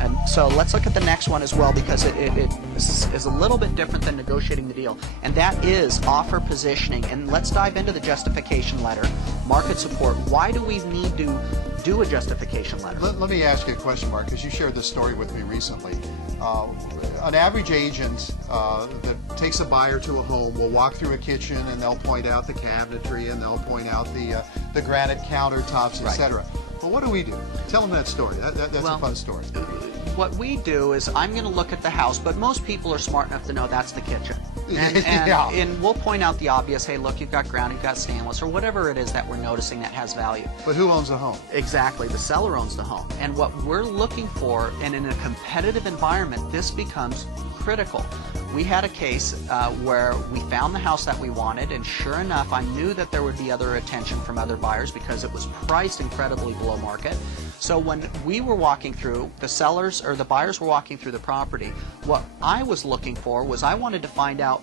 And so let's look at the next one as well, because it is a little bit different than negotiating the deal, and that is offer positioning. And let's dive into the justification letter, market support. Why do we need to do a justification letter? Let me ask you a question, Mark, because you shared this story with me recently. An average agent that takes a buyer to a home will walk through a kitchen and they'll point out the cabinetry and they'll point out the granite countertops, etc. Well, what do we do? Tell them that story. That's a fun story. What we do is, I'm going to look at the house, but most people are smart enough to know that's the kitchen. And we'll point out the obvious. Hey, look, you've got granite, you've got stainless, or whatever it is that we're noticing that has value. But who owns the home? Exactly. The seller owns the home. And what we're looking for, and in a competitive environment, this becomes critical. We had a case where we found the house that we wanted, and sure enough, I knew that there would be other attention from other buyers because it was priced incredibly below market. So when we were walking through, the sellers or the buyers were walking through the property, what I was looking for was, I wanted to find out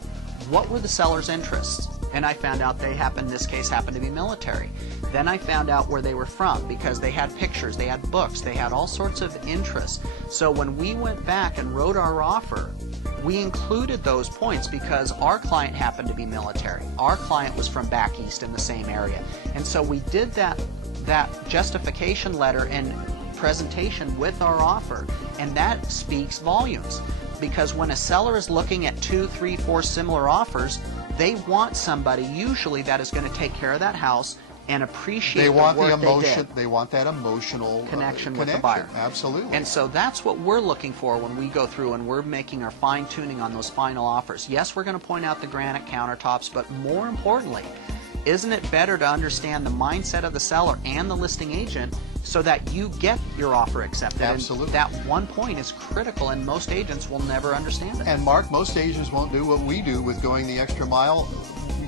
what were the seller's interests. And I found out they happened, in this case, happened to be military. Then I found out where they were from, because they had pictures, they had books, they had all sorts of interests. So when we went back and wrote our offer, we included those points because our client happened to be military. Our client was from back east in the same area. And so we did that justification letter and presentation with our offer, and that speaks volumes. Because when a seller is looking at 2, 3, 4 similar offers, they want somebody usually that is going to take care of that house and appreciate the work they did. They want that emotional connection with the buyer. Absolutely. And so that's what we're looking for when we go through and we're making our fine-tuning on those final offers. Yes, we're going to point out the granite countertops, but more importantly, isn't it better to understand the mindset of the seller and the listing agent so that you get your offer accepted? Absolutely. And that one point is critical, and most agents will never understand it. And Mark, most agents won't do what we do with going the extra mile.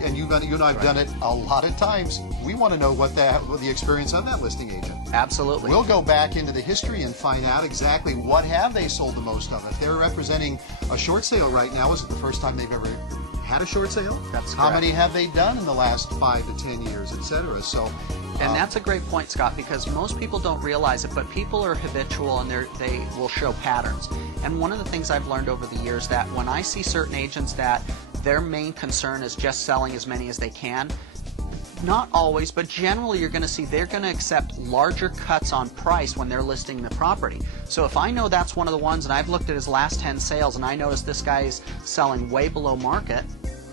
And you and I've done it a lot of times. We want to know what the experience of that listing agent. Absolutely. We'll go back into the history and find out exactly what have they sold the most of. If they're representing a short sale right now, is it the first time they've ever had a short sale? That's correct. How many have they done in the last 5 to 10 years, etc. So, and that's a great point, Scott, because most people don't realize it, but people are habitual and they will show patterns. And one of the things I've learned over the years, that when I see certain agents that their main concern is just selling as many as they can, not always, but generally you're going to see they're going to accept larger cuts on price when they're listing the property. So if I know that's one of the ones, and I've looked at his last 10 sales and I notice this guy is selling way below market,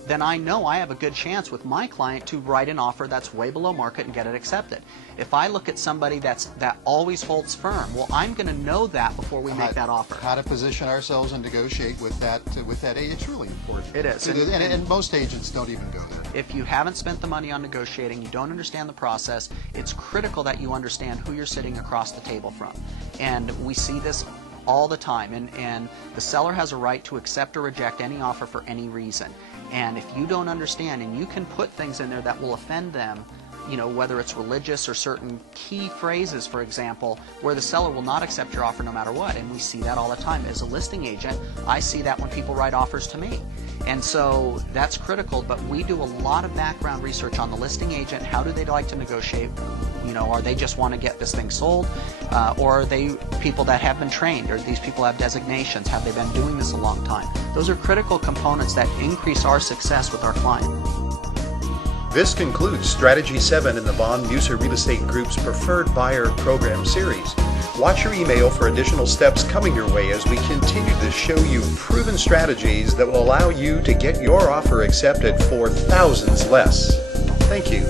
then I know I have a good chance with my client to write an offer that's way below market and get it accepted. If I look at somebody that always holds firm, well, I'm going to know that before we make that offer. How to position ourselves and negotiate with that. It's really important. It is. And most agents don't even go there. If you haven't spent the money on negotiating, you don't understand the process, it's critical that you understand who you're sitting across the table from. And we see this all the time, and the seller has a right to accept or reject any offer for any reason. And if you don't understand, and you can put things in there that will offend them, you know, whether it's religious or certain key phrases, for example, where the seller will not accept your offer no matter what. And we see that all the time. As a listing agent, I see that when people write offers to me. And so that's critical, but we do a lot of background research on the listing agent. How do they like to negotiate? You know, are they just want to get this thing sold? Or are they people that have been trained? Or these people have designations? Have they been doing this a long time? Those are critical components that increase our success with our client. This concludes Strategy 7 in the Von Musser Real Estate Group's Preferred Buyer Program series. Watch your email for additional steps coming your way as we continue to show you proven strategies that will allow you to get your offer accepted for thousands less. Thank you.